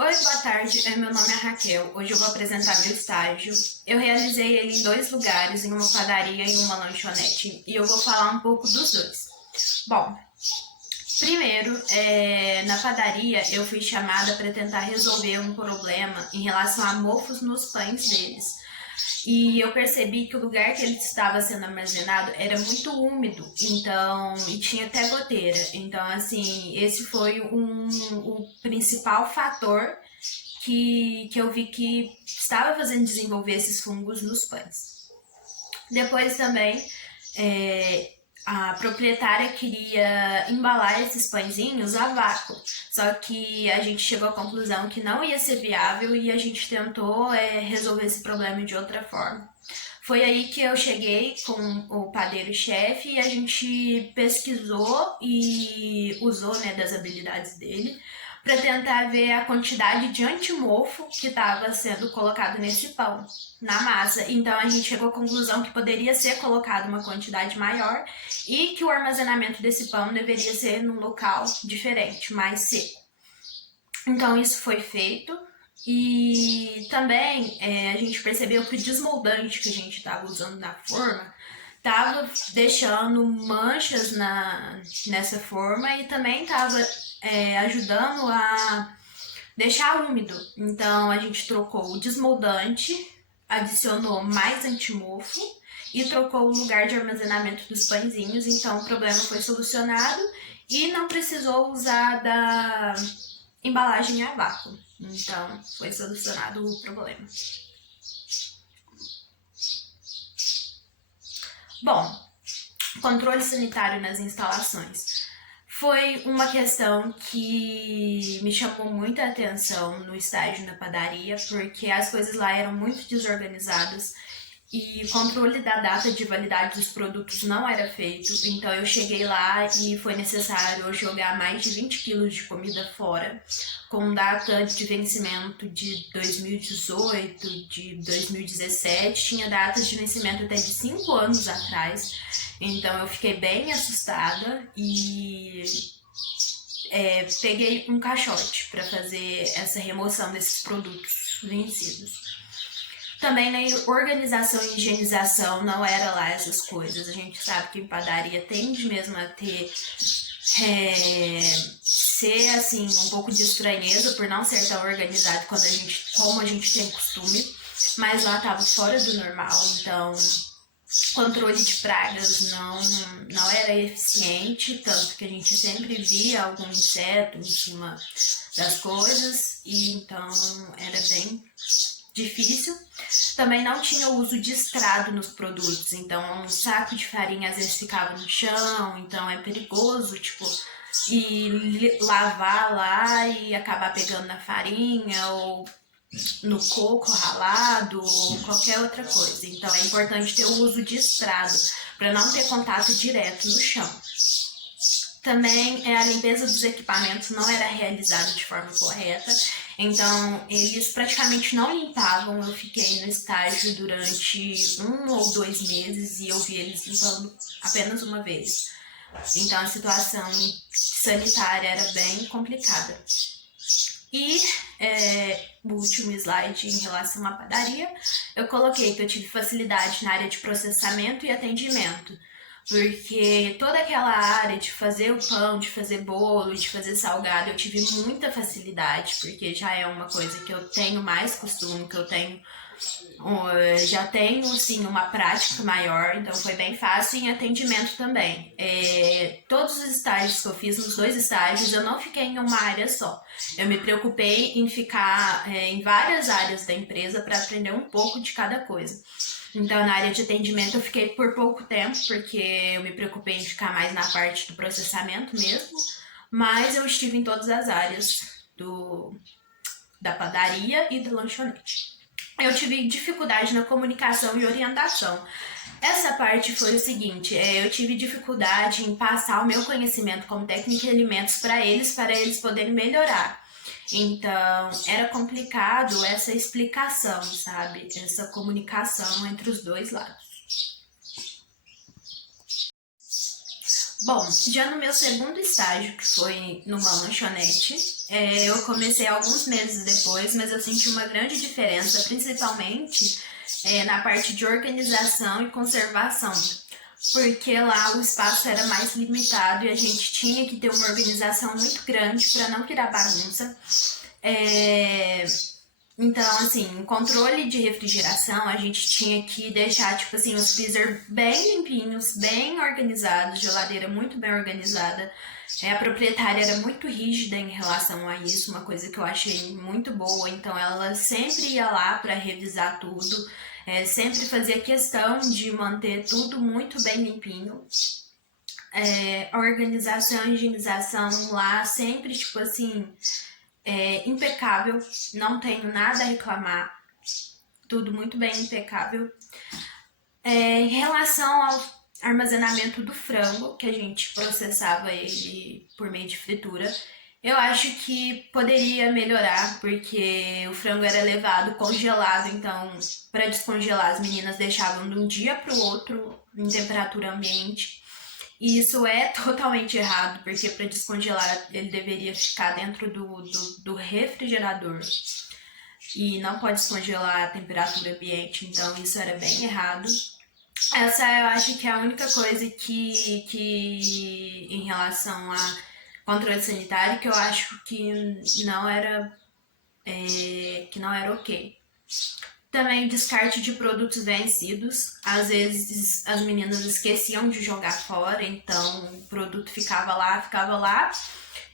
Oi, boa tarde. Meu nome é Raquel. Hoje eu vou apresentar meu estágio. Eu realizei ele em dois lugares, em uma padaria e uma lanchonete, e eu vou falar um pouco dos dois. Bom, primeiro, na padaria eu fui chamada para tentar resolver um problema em relação a mofos nos pães deles. E eu percebi que o lugar que ele estava sendo armazenado era muito úmido, então, e tinha até goteira. Então, assim, esse foi o principal fator que eu vi que estava fazendo desenvolver esses fungos nos pães. Depois também, a proprietária queria embalar esses pãezinhos a vácuo, só que a gente chegou à conclusão que não ia ser viável e a gente tentou resolver esse problema de outra forma. Foi aí que eu cheguei com o padeiro-chefe e a gente pesquisou e usou, né, das habilidades dele para tentar ver a quantidade de antimofo que estava sendo colocado nesse pão, na massa. Então a gente chegou à conclusão que poderia ser colocado uma quantidade maior e que o armazenamento desse pão deveria ser num local diferente, mais seco. Então isso foi feito. E também a gente percebeu que o desmoldante que a gente estava usando na forma estava deixando manchas nessa forma e também estava ajudando a deixar úmido. Então a gente trocou o desmoldante, adicionou mais antimofo e trocou o lugar de armazenamento dos pãezinhos. Então o problema foi solucionado e não precisou usar da embalagem a vácuo. Então foi solucionado o problema. Bom, controle sanitário nas instalações. Foi uma questão que me chamou muita atenção no estágio na padaria, porque as coisas lá eram muito desorganizadas e o controle da data de validade dos produtos não era feito. Então eu cheguei lá e foi necessário jogar mais de 20 quilos de comida fora, com data de vencimento de 2018, de 2017, tinha datas de vencimento até de 5 anos atrás. Então eu fiquei bem assustada e peguei um caixote para fazer essa remoção desses produtos vencidos. Também na organização e higienização não era lá essas coisas. A gente sabe que em padaria tende mesmo a ter ser assim um pouco de estranheza por não ser tão organizado como a gente tem costume, mas lá estava fora do normal. Então controle de pragas não era eficiente, tanto que a gente sempre via algum inseto em cima das coisas, e então era bem difícil. Também não tinha o uso de estrado nos produtos, então um saco de farinha às vezes ficava no chão, então é perigoso, tipo, e lavar lá e acabar pegando na farinha ou no coco ralado ou qualquer outra coisa. Então é importante ter o uso de estrado para não ter contato direto no chão. Também a limpeza dos equipamentos não era realizada de forma correta, então eles praticamente não limpavam. Eu fiquei no estágio durante 1 ou 2 meses e eu vi eles limpando apenas uma vez. Então a situação sanitária era bem complicada. E o último slide em relação à padaria, eu coloquei que eu tive facilidade na área de processamento e atendimento, porque toda aquela área de fazer o pão, de fazer bolo, de fazer salgado, eu tive muita facilidade, porque já é uma coisa que eu tenho mais costume, que eu tenho já tenho sim uma prática maior, então foi bem fácil. Em atendimento também. Todos os estágios que eu fiz, nos 2 estágios, eu não fiquei em uma área só. Eu me preocupei em ficar em várias áreas da empresa para aprender um pouco de cada coisa. Então, na área de atendimento, eu fiquei por pouco tempo, porque eu me preocupei em ficar mais na parte do processamento mesmo, mas eu estive em todas as áreas da padaria e da lanchonete. Eu tive dificuldade na comunicação e orientação. Essa parte foi o seguinte, eu tive dificuldade em passar o meu conhecimento como técnica de alimentos para eles poderem melhorar. Então, era complicado essa explicação, sabe? Essa comunicação entre os dois lados. Bom, já no meu segundo estágio, que foi numa lanchonete, eu comecei alguns meses depois, mas eu senti uma grande diferença, principalmente na parte de organização e conservação, porque lá o espaço era mais limitado e a gente tinha que ter uma organização muito grande para não virar bagunça. Então, assim, o controle de refrigeração, a gente tinha que deixar, tipo assim, os freezer bem limpinhos, bem organizados, geladeira muito bem organizada. A proprietária era muito rígida em relação a isso, uma coisa que eu achei muito boa. Então, ela sempre ia lá para revisar tudo, sempre fazia questão de manter tudo muito bem limpinho. A organização, a higienização lá sempre, tipo assim, impecável, não tenho nada a reclamar, tudo muito bem impecável. Em relação ao armazenamento do frango, que a gente processava ele por meio de fritura, eu acho que poderia melhorar, porque o frango era levado congelado, então para descongelar as meninas deixavam de um dia para o outro em temperatura ambiente. E isso é totalmente errado, porque para descongelar ele deveria ficar dentro do refrigerador e não pode descongelar a temperatura ambiente, então isso era bem errado. Essa eu acho que é a única coisa que em relação a controle sanitário, que eu acho que não era ok. Também o descarte de produtos vencidos. Às vezes as meninas esqueciam de jogar fora, então o produto ficava lá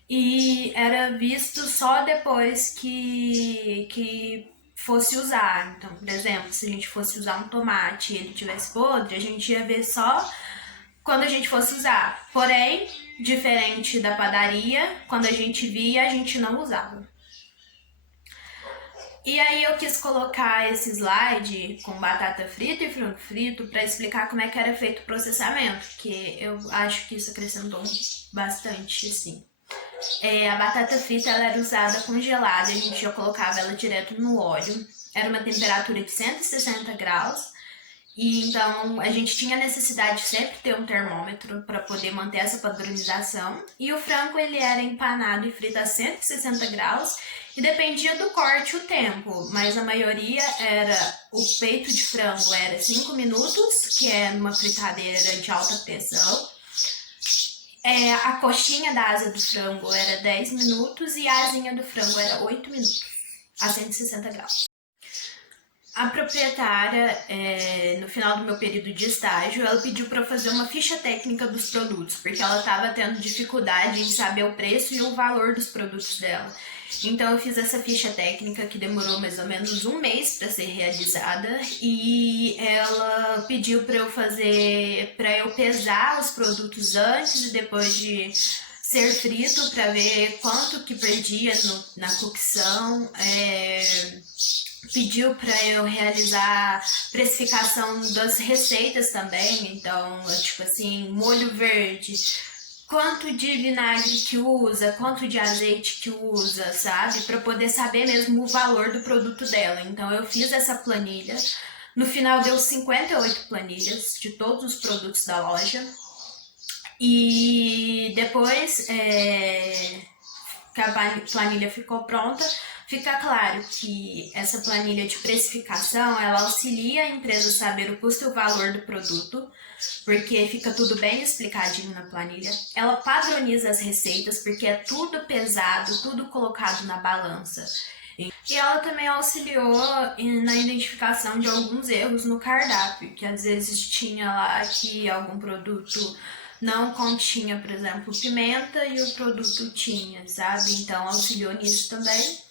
e era visto só depois que fosse usar. Então, por exemplo, se a gente fosse usar um tomate e ele tivesse podre, a gente ia ver só quando a gente fosse usar. Porém, diferente da padaria, quando a gente via, a gente não usava. E aí eu quis colocar esse slide com batata frita e frango frito para explicar como é que era feito o processamento, que eu acho que isso acrescentou bastante, assim. A batata frita ela era usada congelada, a gente já colocava ela direto no óleo. Era uma temperatura de 160 graus. E então a gente tinha necessidade de sempre ter um termômetro para poder manter essa padronização. E o frango ele era empanado e frito a 160 graus e dependia do corte o tempo, mas a maioria era o peito de frango era 5 minutos, que é numa fritadeira de alta pressão. A coxinha da asa do frango era 10 minutos e a asinha do frango era 8 minutos, a 160 graus. A proprietária, no final do meu período de estágio, ela pediu para eu fazer uma ficha técnica dos produtos, porque ela estava tendo dificuldade em saber o preço e o valor dos produtos dela. Então eu fiz essa ficha técnica que demorou mais ou menos um mês para ser realizada e ela pediu para eu pesar os produtos antes e depois de ser frito para ver quanto que perdia na cocção. Pediu para eu realizar precificação das receitas também, então, tipo assim, molho verde, quanto de vinagre que usa, quanto de azeite que usa, sabe? Para poder saber mesmo o valor do produto dela. Então eu fiz essa planilha. No final deu 58 planilhas de todos os produtos da loja. E depois que a planilha ficou pronta, fica claro que essa planilha de precificação, ela auxilia a empresa a saber o custo e o valor do produto, porque fica tudo bem explicadinho na planilha. Ela padroniza as receitas, porque é tudo pesado, tudo colocado na balança. E ela também auxiliou na identificação de alguns erros no cardápio, que às vezes tinha lá que algum produto não continha, por exemplo, pimenta e o produto tinha, sabe? Então auxiliou nisso também.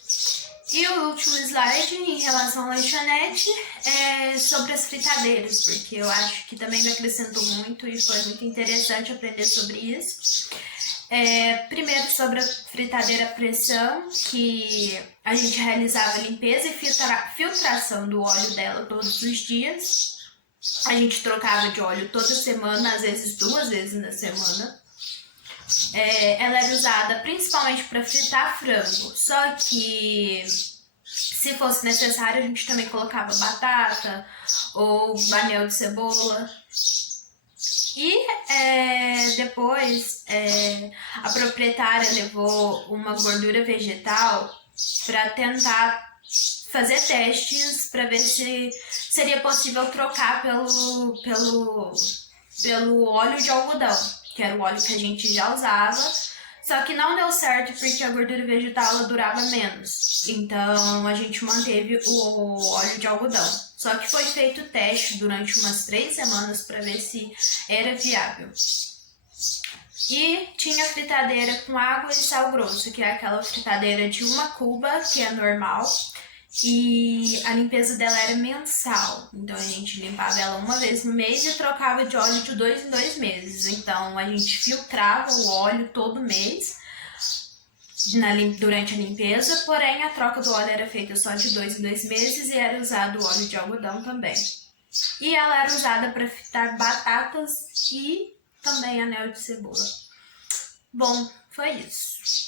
E o último slide em relação à lanchonete é sobre as fritadeiras, porque eu acho que também me acrescentou muito e foi muito interessante aprender sobre isso. Primeiro sobre a fritadeira a pressão, que a gente realizava limpeza e filtração do óleo dela todos os dias. A gente trocava de óleo toda semana, às vezes 2 vezes na semana. Ela era usada principalmente para fritar frango, só que se fosse necessário a gente também colocava batata ou anel de cebola. E depois a proprietária levou uma gordura vegetal para tentar fazer testes para ver se seria possível trocar pelo óleo de algodão, que era o óleo que a gente já usava. Só que não deu certo porque a gordura vegetal ela durava menos. Então a gente manteve o óleo de algodão. Só que foi feito teste durante umas 3 semanas para ver se era viável. E tinha fritadeira com água e sal grosso, que é aquela fritadeira de uma cuba, que é normal. E a limpeza dela era mensal, então a gente limpava ela uma vez no mês e trocava de óleo de 2 em 2 meses. Então a gente filtrava o óleo todo mês durante a limpeza, porém a troca do óleo era feita só de 2 em 2 meses e era usado o óleo de algodão também. E ela era usada para fritar batatas e também anel de cebola. Bom, foi isso.